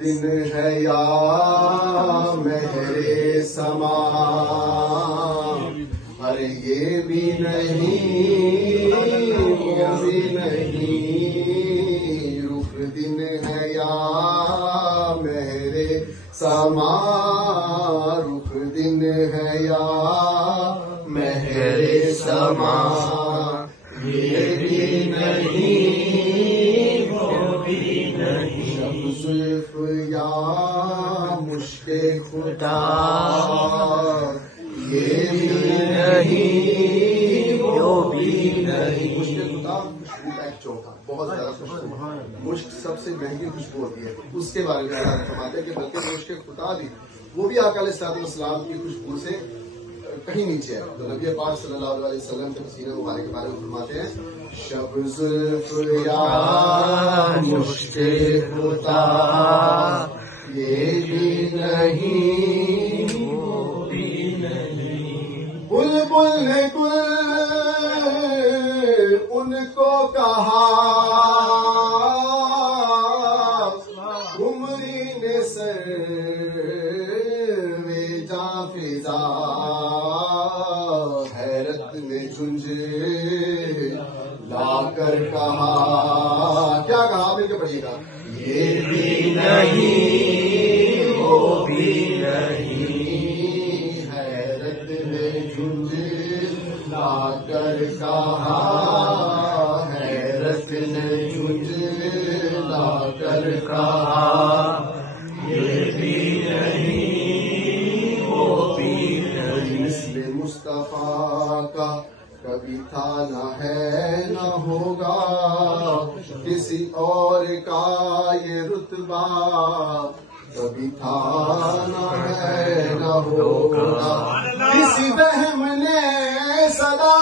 دن ہے یا مہر سما، ارے یہ بھی نہیں وہ بھی نہیں، رخ دن ہے یا مہر سما، رخ دن ہے یا مہر سما، یہ بھی نہیں وہ بھی نہیں، شب زلف یا مشک خدا، یہ بھی نہیں وہ بھی نہیں، مشک خدا خوشبو کا ایک چوتھا بہت زیادہ خوشبو، مشک سب سے مہنگی خوشبو ہوتی ہے، اس کے بارے میں فرماتے ہیں کہ بلکہ مشک خدا بھی وہ بھی آقا علیہ السلام کی خوشبو سے کہیں نیچے ہے. تو نبی پاک صلی اللہ علیہ وسلم کے پسینہ مبارک کے بارے میں فرماتے ہیں شب زلف یا مشک خدا، یہ بھی نہیں وہ بھی نہیں، بلبل نے گل ان کو کہا، عمری نے سر میں جا فضا، حیرت نے جھنج لا کر کہا، کیا کہا مل کے پڑھیے گا، یہ بھی نہیں وہ بھی نہیں، حیرت نے جھنج لا کر کہا، حیرت نے جھنج لا کر کہا، یہ بھی نہیں وہ بھی نہیں، مثل مصطفیٰ کا کبھی تھا نہ ہے نہ ہوگا، کسی اور کا یہ رتبہ کبھی تھا نہ ہے نہ ہوگا، کسی وہم نے صدا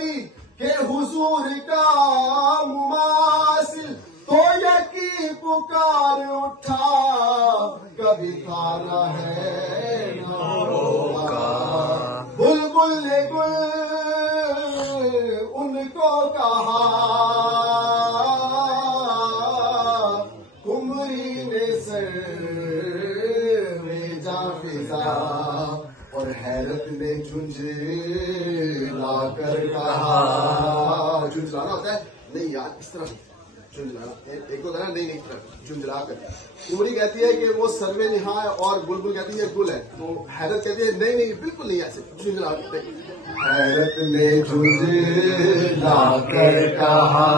دی کہ حضور کا مماثل تو یقین پکار اٹھا، کبھی تھا نہ ہے نہ ہوگا، بلبل نے گل ان کو کہا، قمری نے سر میں جا فضا، اور حیرت نے جھنج لا کر کہا، جھنجھلانا ہوتا ہے نہیں یار اس طرح جھنجھلانا، ایک ہوتا ہے نا نہیں طرف جھنجھلا کر، قمری کہتی ہے کہ وہ سروے نہا ہے اور بلبل کہتی ہے گل ہے، تو حیرت کہتی ہے نہیں نہیں بالکل نہیں ایسے جھنجھلا کرتے، حیرت نے جھنجھلا کر کہا،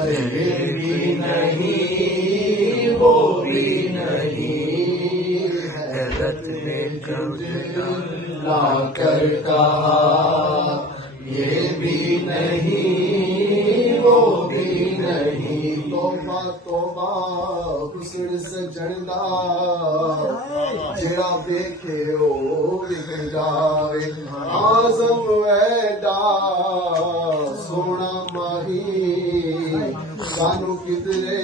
ارے بھی نہیں وہ بھی نہیں، حیرت نے جھنجھلا کر کہا، یہ بھی نہیں وہ بھی نہیں، توبہ توبہ حسن سجن دا جڑا دیکھے او وک جاوے، آزم ایڈا سونا ماہی سانو کدرے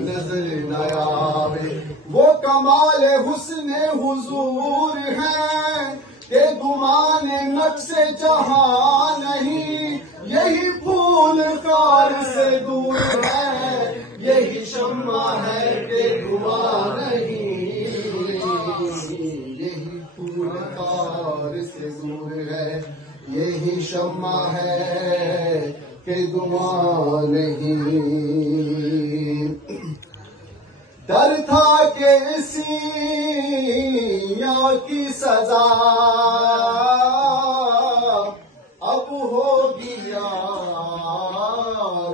نظر نہ آوے، وہ کمال حسن حضور ہے کہ گمان نقش جہاں نہیں، یہی پھول خار سے دور ہے، یہی شمع ہے کہ دھواں نہیں، یہی پھول خار سے دور ہے، یہی شمع ہے کہ دھواں نہیں، ڈر تھا کہ سیاں کی سزا اب ہوگی یا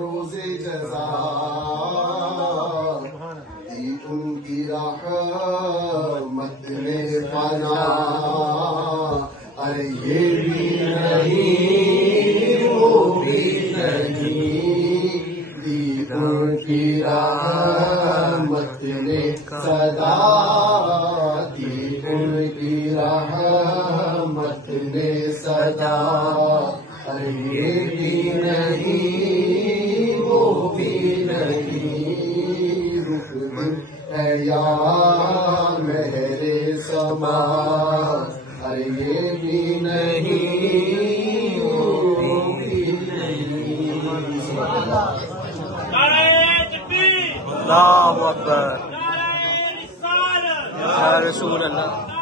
روز جزا، دی ان کی رحمت میں فنا، ارے یہ بھی نہیں وہ بھی نہیں، دی ان کی رحمت نے صدا، دی ان کی رحمت نے صدا، ارے یہ بھی نہیں وہ بھی نہیں، رخ ہے یا مہر سما، ارے یہ بھی نہیں وہ بھی نہیں، اللہ اکبر یا رسول اللہ